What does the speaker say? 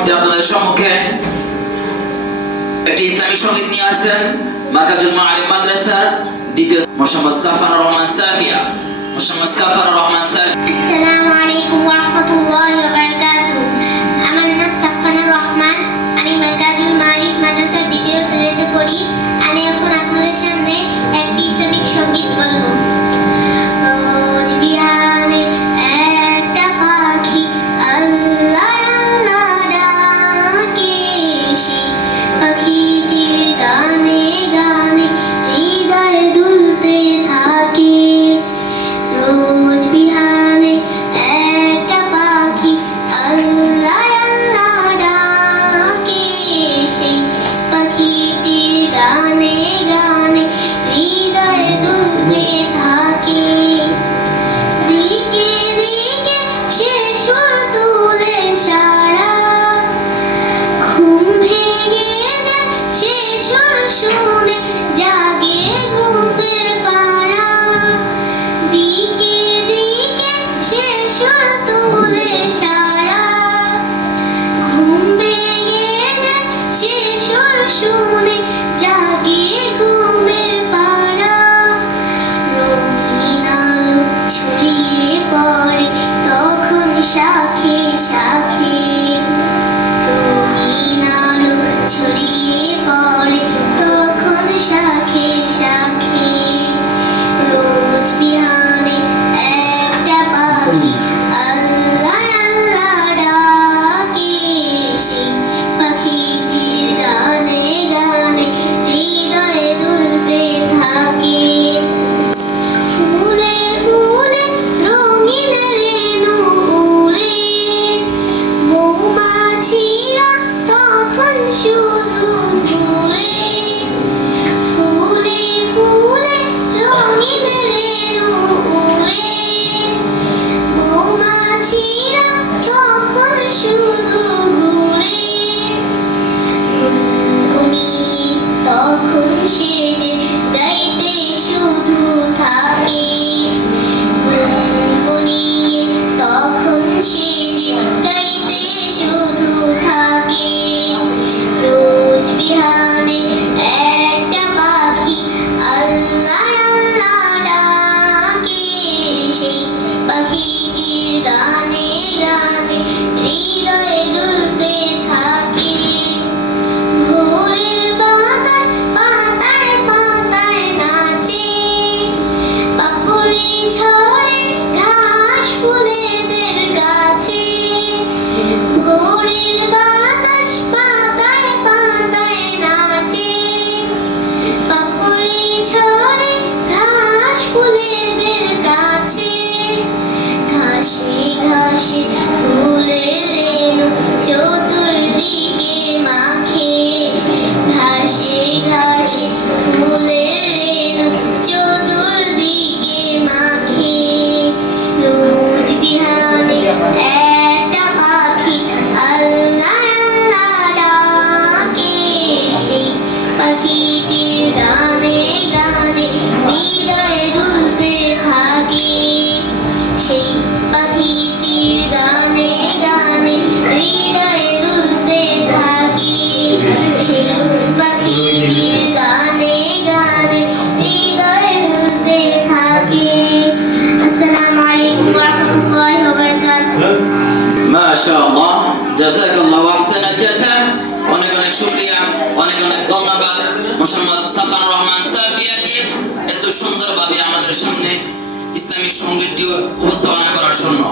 মুহূর্তে আপনাদের সম্মুখে একটি ইসলামী সঙ্গীত নিয়ে আসেন মার্কাজুল মাআরিফ মাদ্রাসার দ্বিতীয় মোহাম্মদ সাফানুর রহমান সাফিয়া। মোহাম্মদ সাফানুর রহমান সাফিয়া। আসসালামু আলাইকুম ওয়া রাহমাতুল্লাহি ওয়া বারাকাতুহু। আমার নাম সাফানুর রহমান। আমি মার্কাজুল মাআরিফ মাদ্রাসার দ্বিতীয় শ্রেণীতে পড়ি। আমি এখন আপনাদের সামনে একটি ইসলামিক সঙ্গীত বলবো। রোজ বিহানে একটা পাখি আল্লাহ আল্লাহ ডাকে, সেই পাখিটির গানে গানে হৃদয় দুলতে থাকে। রোজ বিহানে একটা পাখি আল্লাহ আল্লাহ ডাকে, সেই পাখিটির গানে গানে হৃদয় দুলতে থাকে। দিকে দিকে সে সুর তুলে সারা, ঘুম ভেঙে যায় সে সুর শুনে, জাগে ঘুমের পাড়া। দিকে দিকে সে সুর তুলে সারা, ঘুম ভেঙে যায় সে সুর শুনে, জাগে ঘুমের পাড়া। রঙিন আলো ছড়িয়ে পড়ে তখন শাখে শাখে, রঙিন আলো ছড়িয়ে পড়ে তখন শাখে শাখে। রোজ বিহানে একটা পাখি আল্লাহ আল্লাহ ডাকে, সেই পাখিটির গানে গানে হৃদয় দুলতে থাকে। ফুলে ফুলে রঙিন রেণু উড়ে, মৌমাছিরা তখন শুধু ঘুরে। ফুলে ফুলে রঙিন রেণু উড়ে, মৌমাছিরা তখন শুধু ঘুরে। গুনগুনি তখন সেজে গাইতে শুধু থাকে, গুনগুনিয়ে তখন সেজে গাইতে শুধু থাকে। রোজ বিহানে একটা পাখি আল্লাহ আল্লাহ ডাকে, সেই পাখিটির গানে গানে হৃদয় দুলতে থাকে। ভোরের বাতাস পাতায় পাতায় নাচে, পাপড়ি ঝরে ঘাস ফুলেদের গাছে। ভোরের বাতাস পাতায় পাতায় নাচে, পাপড়ি ঝরে ঘাস ফুলেদের গাছে। ঘাসে ঘাসে ফুলের রেণু চতুর্দিকে মাখে, ঘাসে ঘাসে ফুলের রেণু চতুর্দিকে মাখে। রোজ বিহানে একটা পাখি আল্লাহ আল্লাহ ডাকে, সেই পাখিটির গানে গানে হৃদয় দুলতে থাকে। সেই পাখিটির গানে গানে হৃদয় দুলতে থাকে। সেই পাখিটির গানে গানে হৃদয় দুলতে থাকে। আসসালামু আলাইকুম ওয়া রাহমাতুল্লাহি ওয়া বারাকাতুহু। মাশাআল্লাহ, জাযাকাল্লাহু আহসানাল জাযা। অনেক অনেক শুকরিয়া, অনেক অনেক ধন্যবাদ মোহাম্মদ সাফানুর রহমান সাফিয়াকে এত সুন্দরভাবে আমাদের সামনে ইসলামিক সঙ্গীতটি উপস্থাপনা করার জন্য।